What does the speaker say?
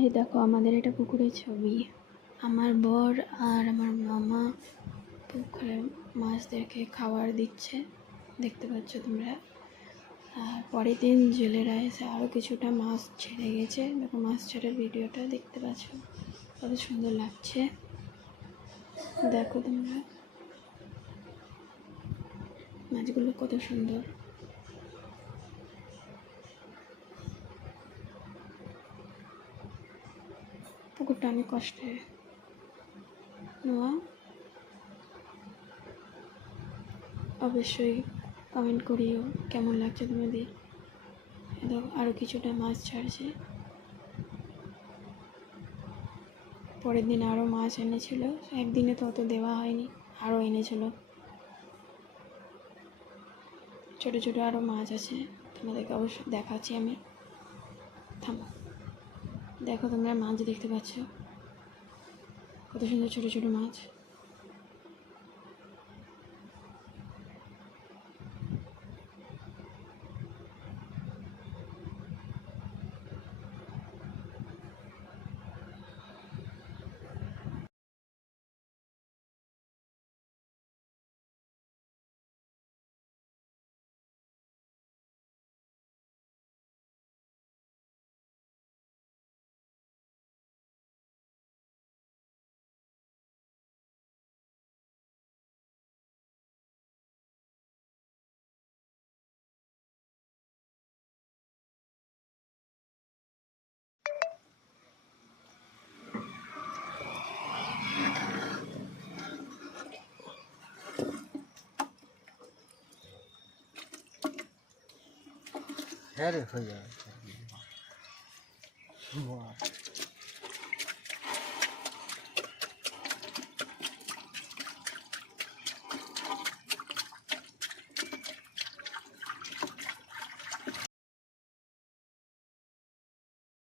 এই দেখো আমাদের এটা পুকুরের ছবি। আমার বর আর আমার মামা পুকুরে মাছদেরকে খাবার দিচ্ছে, দেখতে পাচ্ছ তোমরা। আর পরের দিন জেলেরা এসে আরও কিছুটা মাছ ছেড়ে গেছে। দেখো মাছ ছাড়ার ভিডিওটা দেখতে পাচ্ছ, কত সুন্দর লাগছে। দেখো তোমরা মাছগুলো কত সুন্দর। পুকুরটা অনেক কষ্টে নেওয়া। অবশ্যই কমেন্ট করিও কেমন লাগছে তোমাদের। দেখো আরও কিছুটা মাছ ছাড়ছে। পরের দিন আরও মাছ এনেছিল, একদিনে তো অত দেওয়া হয়নি, আরও এনেছিল। ছোটো ছোটো আরও মাছ আছে, তোমাদেরকে অবশ্যই দেখাচ্ছি আমি। থামো, দেখো তোমরা মাছ দেখতে পাচ্ছ, কত সুন্দর ছোটো ছোটো মাছ। হ্যাঁ রে হয়ে যাবে।